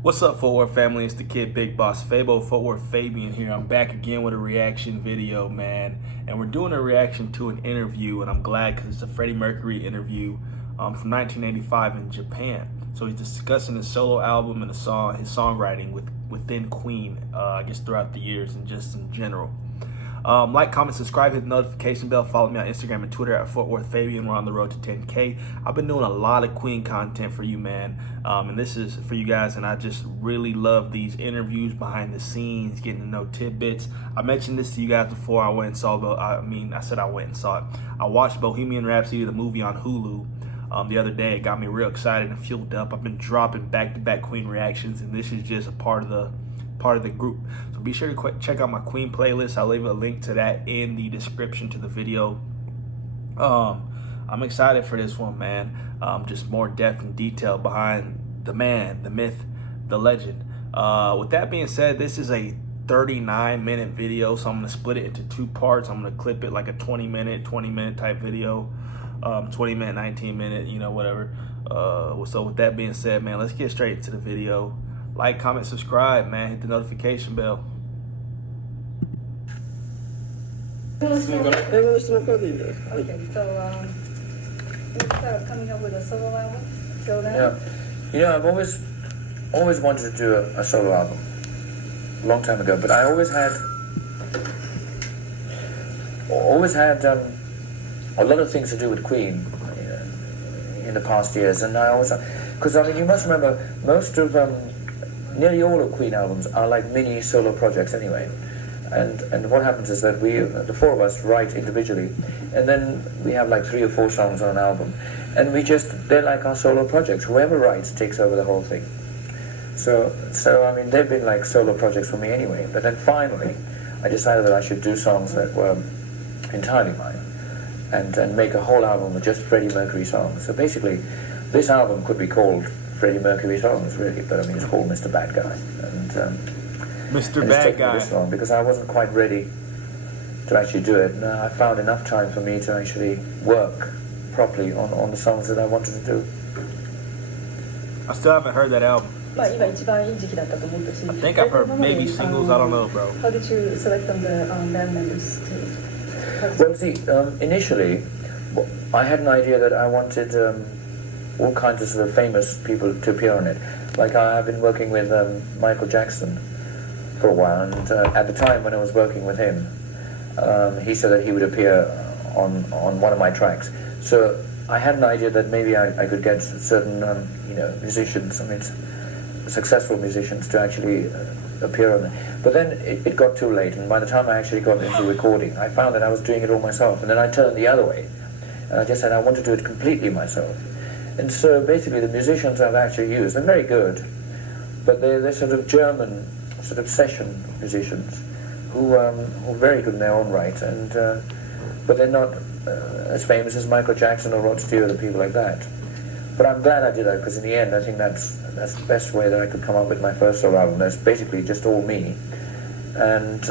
What's up, Footwear family? It's the kid Big Boss Fabo, Footwear Fabian here. I'm back again with a reaction video, man. And we're doing a reaction to an interview, and I'm glad because it's a Freddie Mercury interview from 1985 in Japan. So he's discussing his solo album and his songwriting within Queen, I guess throughout the years and just in general. Like, comment, subscribe, hit the notification bell, follow me on Instagram and Twitter at Fort Worth Fabian. We're on the road to 10K. I've been doing a lot of Queen content for you, man. And this is for you guys, and I just really love these interviews, behind the scenes, getting to know tidbits. I mentioned this to you guys before I went and saw, I said I went and saw it. I watched Bohemian Rhapsody, the movie, on Hulu the other day. It got me real excited and fueled up. I've been dropping back-to-back Queen reactions, and this is just a part of the group. So be sure to check out my Queen playlist. I'll leave a link to that in the description to the video. I'm excited for this one, man. Just more depth and detail behind the man, the myth, the legend. With that being said, this is a 39-minute video, so I'm gonna split it into two parts. I'm gonna clip it like a 20-minute type video, 20-minute, 19-minute, you know, whatever. So with that being said, man, let's get straight into the video. Like, comment, subscribe, man. Hit the notification bell. Okay, so you started coming up with a solo album till then? Yeah, you know, I've always wanted to do a solo album, a long time ago. But I always had a lot of things to do with Queen in the past years, and I always, because I mean, you must remember most of nearly all of Queen albums are like mini solo projects anyway. And what happens is that the four of us, write individually, and then we have like 3 or 4 songs on an album, and they're like our solo projects. Whoever writes takes over the whole thing. So I mean, they've been like solo projects for me anyway. But then finally, I decided that I should do songs that were entirely mine, and make a whole album with just Freddie Mercury songs. So basically, this album could be called Freddie Mercury songs, really, but I mean, it's called Mr. Bad Guy. And Mr. And Bad it's taken Guy. me this long because I wasn't quite ready to actually do it. And I found enough time for me to actually work properly on the songs that I wanted to do. I still haven't heard that album. まあ今一番いい時期だったと思ったし。 I think I've heard maybe singles. I don't know, bro. How did you select on the band members to? Well, see, initially, I had an idea that I wanted all kinds of sort of famous people to appear on it. Like I've been working with Michael Jackson for a while, and at the time when I was working with him, he said that he would appear on one of my tracks. So I had an idea that maybe I could get certain musicians, I mean successful musicians, to actually appear on it. But then it got too late, and by the time I actually got into recording, I found that I was doing it all myself, and then I turned the other way, and I just said I want to do it completely myself. And so basically the musicians I've actually used, they're very good, but they're sort of German sort of session musicians who are very good in their own right, and but they're not as famous as Michael Jackson or Rod Stewart or people like that. But I'm glad I did that, because in the end I think that's the best way that I could come up with my first solo album. That's basically just all me, and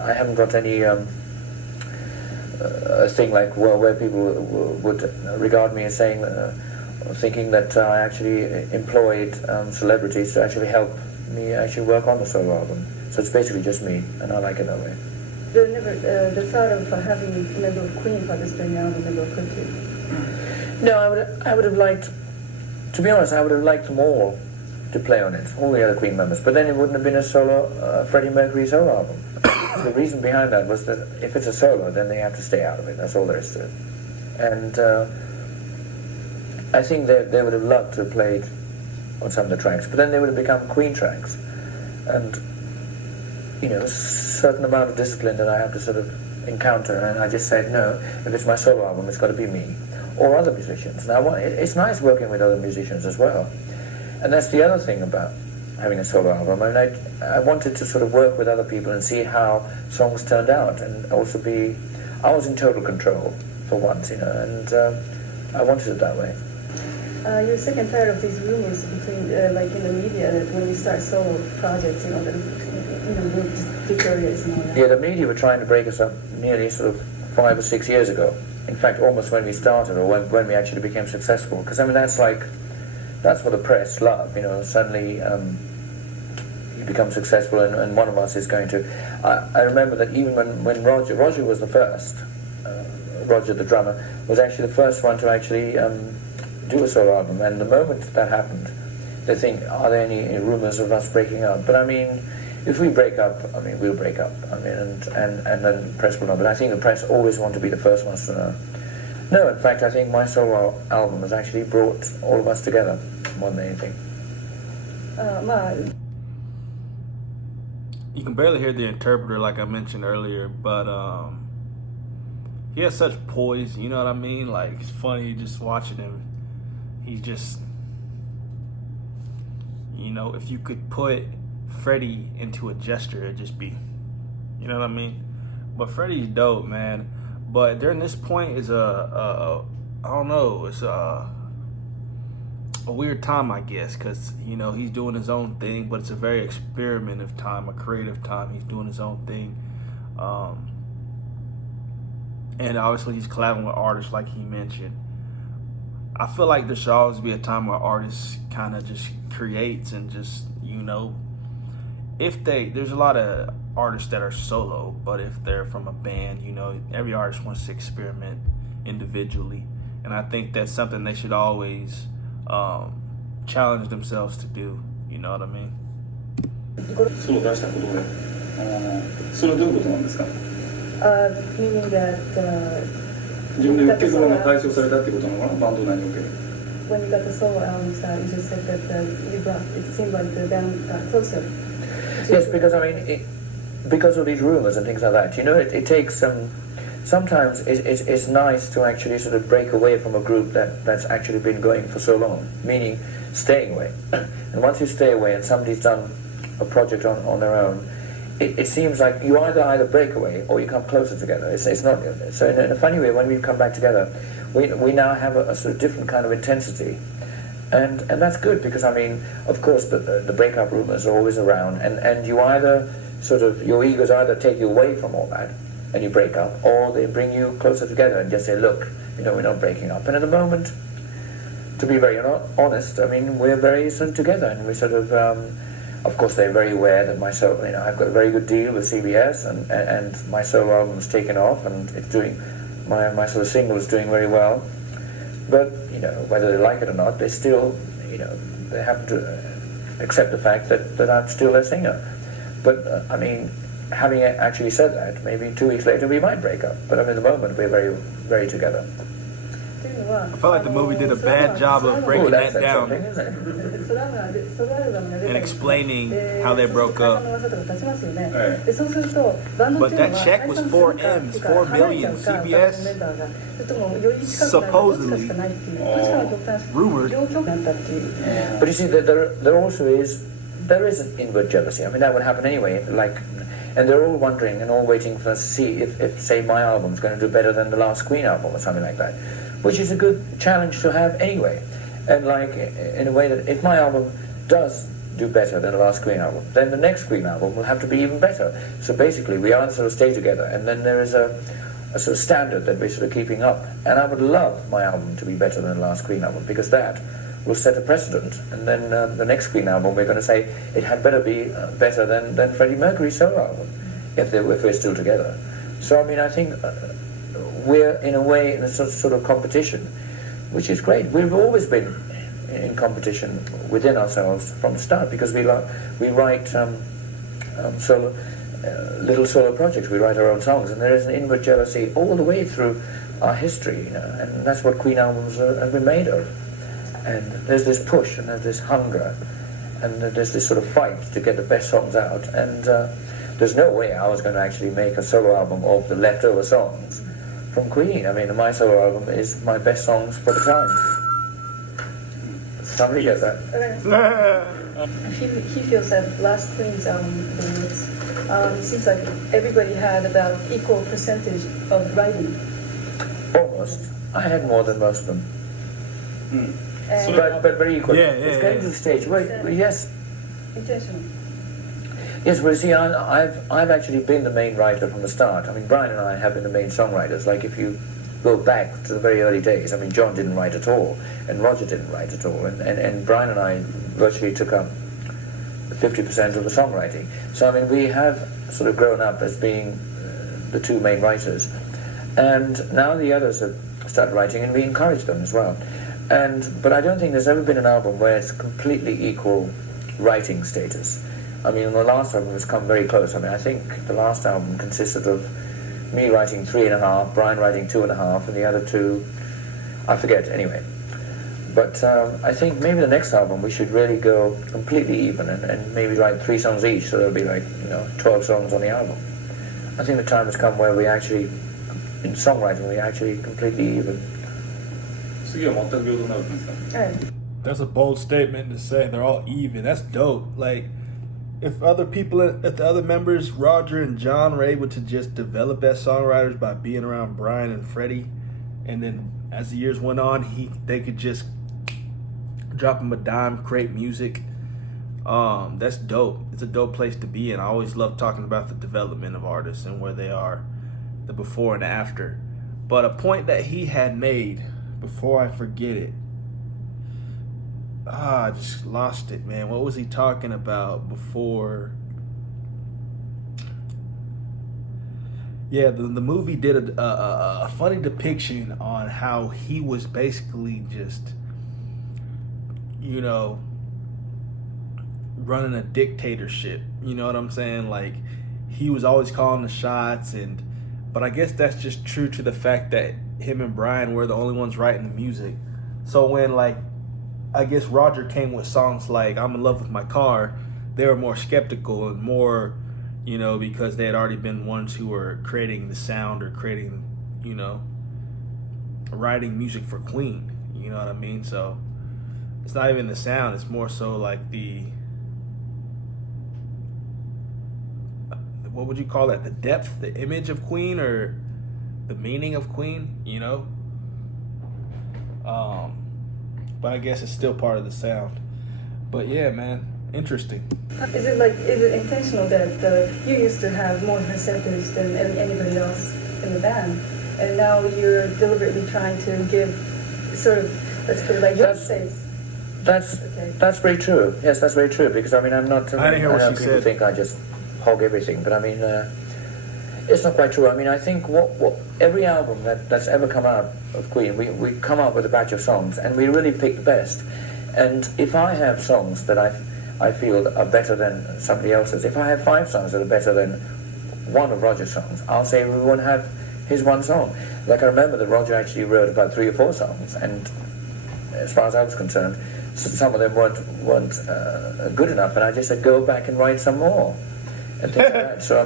I haven't got any a thing like where people would regard me as saying thinking that I actually employed celebrities to actually help me actually work on the solo album. So it's basically just me, and I like it that way. The thought of having a member of Queen participate in the album never occurred to you? No, I would have liked, to be honest, I would have liked them all to play on it, all the other Queen members. But then it wouldn't have been a solo Freddie Mercury solo album. The reason behind that was that if it's a solo, then they have to stay out of it. That's all there is to it. And I think they would have loved to have played on some of the tracks, but then they would have become Queen tracks. And, you know, a certain amount of discipline that I have to sort of encounter, and I just said, no, if it's my solo album, it's got to be me. Or other musicians. Now, it's nice working with other musicians as well. And that's the other thing about having a solo album. I mean, I wanted to sort of work with other people and see how songs turned out, and also I was in total control for once, you know, and I wanted it that way. You're sick and tired of these rumors between, like in the media, that when you start solo projects, that will deteriorate and all that. Yeah, the media were trying to break us up nearly sort of 5 or 6 years ago. In fact, almost when we started, or when we actually became successful. Because I mean, that's like that's what the press love. Suddenly you become successful, and one of us is going to. I remember that even when Roger was the first. Roger, the drummer, was actually the first one to actually do a solo album. And the moment that happened, they think, are there any rumors of us breaking up? But I mean, if we break up, I mean, we'll break up. I mean, and then press will know. But I think the press always want to be the first ones to know. No, in fact, I think my solo album has actually brought all of us together more than anything. You can barely hear the interpreter, like I mentioned earlier, but he has such poise, you know what I mean? Like, it's funny just watching him. He's just, if you could put Freddie into a gesture, it'd just be, you know what I mean? But Freddie's dope, man. But during this point is I don't know, it's a weird time, I guess, because, he's doing his own thing, but it's a very experimentative time, a creative time. He's doing his own thing. And obviously he's collabing with artists like he mentioned. I feel like there should always be a time where artists kind of just creates and just, there's a lot of artists that are solo, but if they're from a band, every artist wants to experiment individually. And I think that's something they should always challenge themselves to do. You know what I mean? ソロ出したことで、それはどういうことなんですか？ meaning that 自分で受け皿が解消されたってことなのかな、バンド内における。 when you got the solo albums, you just said that it seemed like the band got closer. Yes, because I mean, because of these rumors and things like that, it takes some. Sometimes it's nice to actually sort of break away from a group that's actually been going for so long, meaning staying away. And once you stay away and somebody's done a project on their own, it seems like you either break away or you come closer together. It's not so. In a funny way, when we come back together, we now have a sort of different kind of intensity, and that's good because I mean, of course, the breakup rumors are always around, and you either sort of your egos either take you away from all that and you break up, or they bring you closer together and just say, look, we're not breaking up. And at the moment, to be very honest, I mean, we're very sort of together, and we sort of course, they're very aware that my solo, I've got a very good deal with CBS, and my solo album's taken off, and it's doing, my sort of single is doing very well. But, whether they like it or not, they still, they have to accept the fact that I'm still their singer. But, I mean, having actually said that, maybe 2 weeks later we might break up. But I mean, at the moment, we're very, very together. I felt like the movie did a bad job of breaking that down and explaining how they broke up. But that check was 4 M's, 4 million. CBS supposedly rumored. But you see, there also is an inward jealousy. I mean, that would happen anyway. And they're all wondering and all waiting for us to see if say, my album's going to do better than the last Queen album or something like that, which is a good challenge to have anyway. And in a way that if my album does do better than the last Queen album, then the next Queen album will have to be even better. So basically, we either sort of stay together, and then there is a sort of standard that we're sort of keeping up. And I would love my album to be better than the last Queen album, because that will set a precedent. And then the next Queen album, we're going to say it had better be better than Freddie Mercury's solo album, if we're still together. So I mean, I think we're in a way in a sort of competition, which is great. We've always been in competition within ourselves from the start, because we write solo little solo projects. We write our own songs, and there is an inward jealousy all the way through our history, and that's what Queen albums have been made of. And there's this push, and there's this hunger, and there's this sort of fight to get the best songs out. And there's no way I was going to actually make a solo album of the leftover songs from Queen. I mean, my solo album is my best songs for the time. Somebody get that? He feels that last Queen's album, it seems like everybody had about equal percentage of writing. Almost. I had more than most of them. But very equal. Yeah. It's getting to the stage. Yes. Intentional. Yes, well, see, I've actually been the main writer from the start. I mean, Brian and I have been the main songwriters. Like, if you go back to the very early days. I mean, John didn't write at all, and Roger didn't write at all, and Brian and I virtually took up 50% of the songwriting. So, I mean, we have sort of grown up as being the two main writers. And now the others have started writing, and we encourage them as well. But I don't think there's ever been an album where it's completely equal writing status. I mean, the last album has come very close. I mean, I think the last album consisted of me writing 3.5, Brian writing 2.5, and the other two, I forget, anyway. But I think maybe the next album we should really go completely even and maybe write 3 songs each, so there'll be like, 12 songs on the album. I think the time has come where we actually, in songwriting, we actually completely even. 次は全く平等になるんですか? That's a bold statement to say they're all even. That's dope. Like, if the other members, Roger and John, were able to just develop as songwriters by being around Brian and Freddie, and then as the years went on, they could just drop them a dime, create music. That's dope. It's a dope place to be in. I always love talking about the development of artists and where they are, the before and after. But a point that he had made, before I forget it, I just lost it, man. What was he talking about before? Yeah, the movie did a funny depiction on how he was basically just, running a dictatorship. You know what I'm saying? Like, he was always calling the shots, but I guess that's just true to the fact that him and Brian were the only ones writing the music. So when, I guess Roger came with songs like I'm in Love with My Car, they were more skeptical and more, because they had already been ones who were creating the sound or creating, writing music for Queen. You know what I mean? So it's not even the sound, it's more so like what would you call that? The depth, the image of Queen, or the meaning of Queen, But I guess it's still part of the sound. But yeah, man, interesting. Is it intentional that you used to have more receptors than anybody else in the band, and now you're deliberately trying to give sort of, let's put it like your space? That's very true. Yes, that's very true. Because I'm not. I didn't hear what she people said. think I just hog everything, but it's not quite true. I think what every album that's ever come out of Queen, we come out with a batch of songs, and we really pick the best. And if I have songs that I feel are better than somebody else's, if I have 5 songs that are better than one of Roger's songs, I'll say we won't have his one song. Like, I remember that Roger actually wrote about 3 or 4 songs, and as far as I was concerned, some of them weren't good enough, and I just said, go back and write some more. And things like that. So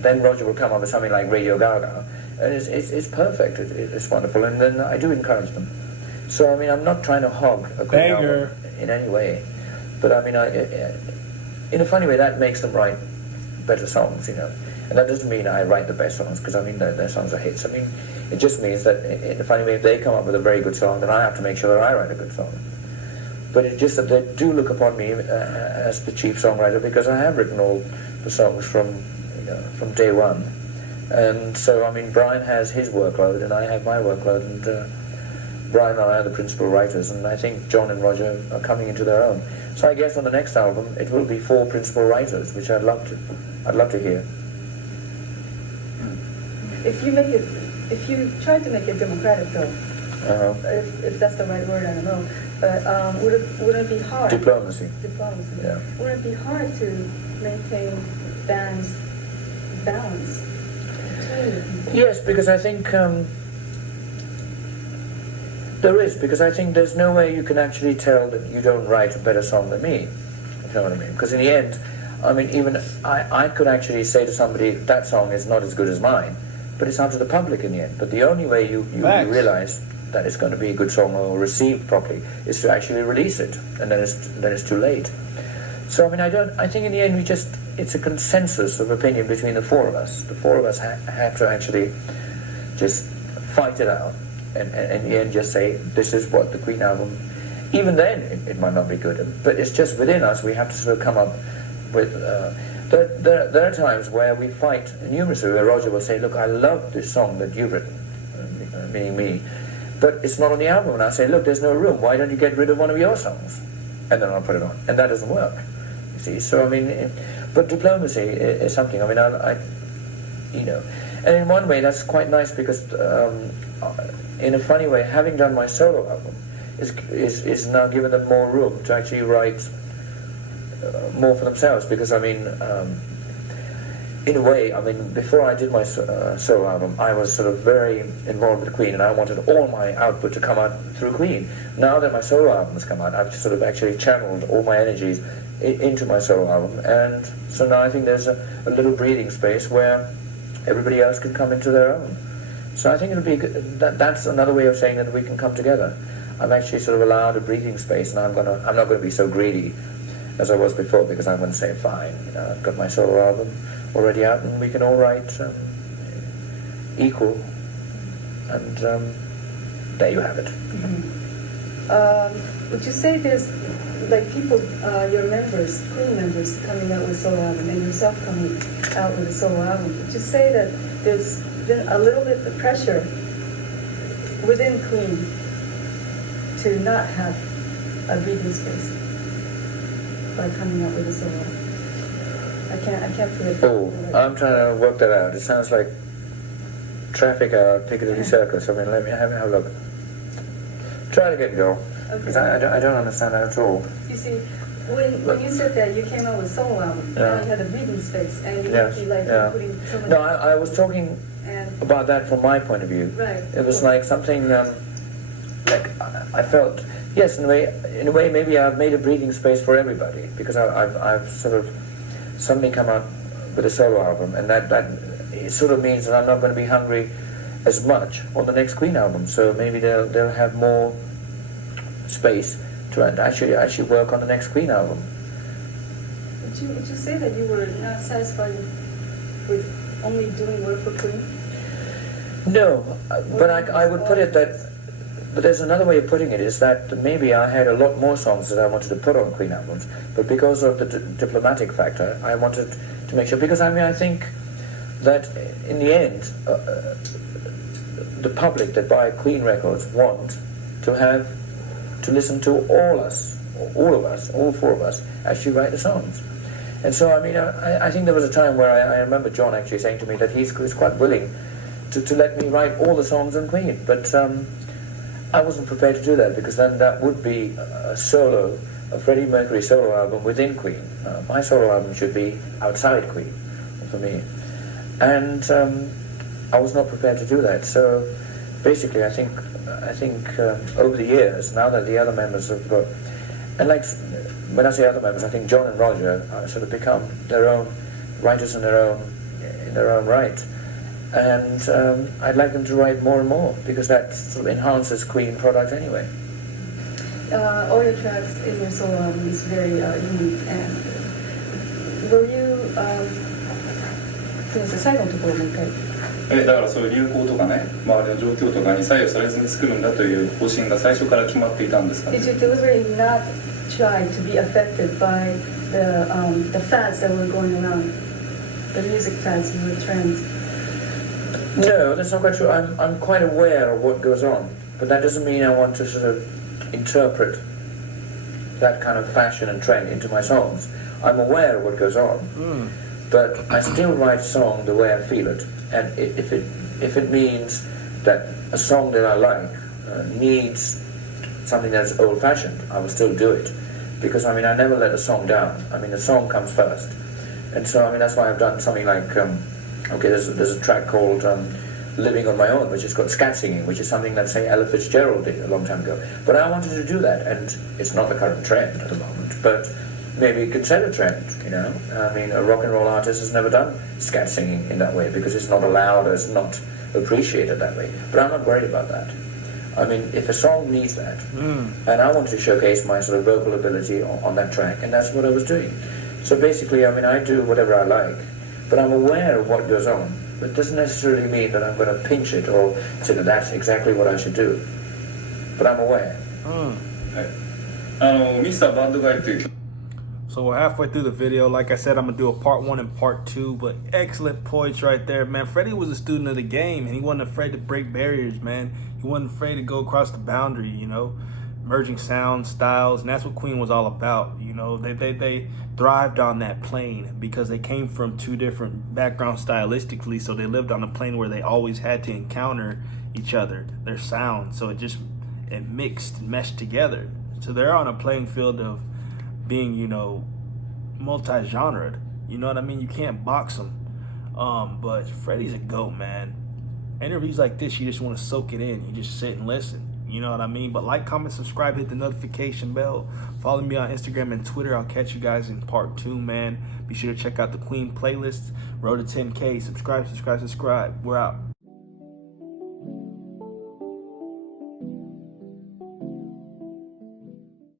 then Roger will come up with something like Radio Gaga, and it's perfect. It's wonderful, and then I do encourage them. So I'm not trying to hog a Queen album in any way, but in a funny way that makes them write better songs, and that doesn't mean I write the best songs, because their songs are hits. It just means that in a funny way, if they come up with a very good song, then I have to make sure that I write a good song. But it's just that they do look upon me as the chief songwriter, because I have written all the songs from day one. And so, Brian has his workload, and I have my workload, and Brian and I are the principal writers, and I think John and Roger are coming into their own. So I guess on the next album, it will be 4 principal writers, which I'd love to hear. If you try to make it democratic, though, if that's the right word, I don't know. But wouldn't it be hard? Diplomacy. Yeah. Wouldn't it be hard to maintain band's balance? Yes, because I think there is. Because I think there's no way you can actually tell that you don't write a better song than me. You know what I mean? Because in the end, even I could actually say to somebody, that song is not as good as mine. But it's up to the public in the end. But the only way you realize that it's going to be a good song or received properly is to actually release it, and then it's too late. So I think in the end it's a consensus of opinion between the 4 of us. The 4 of us have to actually just fight it out, and in the end just say, this is what the Queen album. Even then it might not be good, but it's just within us we have to sort of come up with. There are times where we fight numerously, where Roger will say, look, I love this song that you've written, meaning me. But it's not on the album, and I say, look, there's no room. Why don't you get rid of one of your songs? And then I'll put it on. And that doesn't work, you see. So, I mean, but diplomacy is something. I mean, I you know. And in one way, that's quite nice because, in a funny way, having done my solo album is now given them more room to actually write more for themselves. Because, I mean, in a way, I mean, before I did my solo album, I was sort of very involved with Queen, and I wanted all my output to come out through Queen. Now that my solo album has come out, I've sort of actually channeled all my energies into my solo album, and so now I think there's a little breathing space where everybody else can come into their own. So I think it'll be good. That's another way of saying that we can come together. I'm actually sort of allowed a breathing space, and I'm not going to be so greedy as I was before, because I'm going to say, fine, you know, I've got my solo album already out, and we can all write equal, and there you have it. Would you say there's like people, your members, Queen members, coming out with solo album, and yourself coming out with a solo album? Would you say that there's been a little bit of pressure within Queen to not have a breathing space by coming out with a solo album? I can't put it. Oh, I'm trying to work that out. It sounds like traffic out Piccadilly Circus. I mean, let me have a look. Try it again, girl. Because I don't understand that at all. You see, when you said that you came out with solo album, now you had a breathing space, and you would be like putting so much. No, I was talking about that from my point of view. Right. It was like something like I felt. Yes, in a way, maybe I've made a breathing space for everybody, because I've sort of suddenly come out with a solo album, and that it sort of means that I'm not going to be hungry as much on the next Queen album. So maybe they'll have more space to actually work on the next Queen album. Would you say that you were not satisfied with only doing work for Queen? No, but I would put it that. But there's another way of putting it, is that maybe I had a lot more songs that I wanted to put on Queen albums, but because of the diplomatic factor, I wanted to make sure, because I mean, I think that in the end, the public that buy Queen records want to listen to all of us, all four of us, actually write the songs. And so, I mean, I think there was a time where I remember John actually saying to me that he's quite willing to let me write all the songs on Queen, but I wasn't prepared to do that, because then that would be a Freddie Mercury solo album within Queen. My solo album should be outside Queen for me, and I was not prepared to do that. So basically, I think over the years, now that the other members have got, and like when I say other members, I think John and Roger sort of become their own writers in their own right. And I'd like them to write more and more, because that sort of enhances Queen product anyway. All your tracks in your solo album is very unique. And will you, すみません、最後のところもう一回。だからそういう流行とかね、周りの状況とかに左右されずに作るんだという方針が最初から決まっていたんですかね。Did you deliberately not try to be affected by the fads that were going around, the music fads and the trends? No, that's not quite true. I'm quite aware of what goes on, but that doesn't mean I want to sort of interpret that kind of fashion and trend into my songs. I'm aware of what goes on, but I still write a song the way I feel it. And if it means that a song that I like needs something that's old-fashioned, I will still do it, because I mean I never let a song down. I mean the song comes first, and so I mean that's why I've done something like. Okay, there's a track called Living on My Own, which has got scat singing, which is something that, say, Ella Fitzgerald did a long time ago. But I wanted to do that, and it's not the current trend at the moment, but maybe it could set a trend, you know? I mean, a rock and roll artist has never done scat singing in that way, because it's not allowed or it's not appreciated that way. But I'm not worried about that. I mean, if a song needs that, and I wanted to showcase my sort of vocal ability on that track, and that's what I was doing. So basically, I mean, I do whatever I like, but I'm aware of what goes on. But it doesn't necessarily mean that I'm going to pinch it or say that that's exactly what I should do. But I'm aware. Mr. Bad Guy という So we're halfway through the video. Like I said, I'm gonna do a part 1 and part 2, but excellent points right there, man. Freddie was a student of the game, and he wasn't afraid to break barriers, man. He wasn't afraid to go across the boundary, you know, merging sounds, styles, and that's what Queen was all about. You know, they thrived on that plane because they came from 2 different backgrounds stylistically, so they lived on a plane where they always had to encounter each other, their sound, so it mixed and meshed together. So they're on a playing field of being, you know, multi-genred. You know what I mean? You can't box them. But Freddie's a GOAT, man. Interviews like this, you just want to soak it in. You just sit and listen. You know what I mean? But like, comment, subscribe, hit the notification bell. Follow me on Instagram and Twitter. I'll catch you guys in part 2, man. Be sure to check out the Queen playlist. Road to 10K. Subscribe. We're out.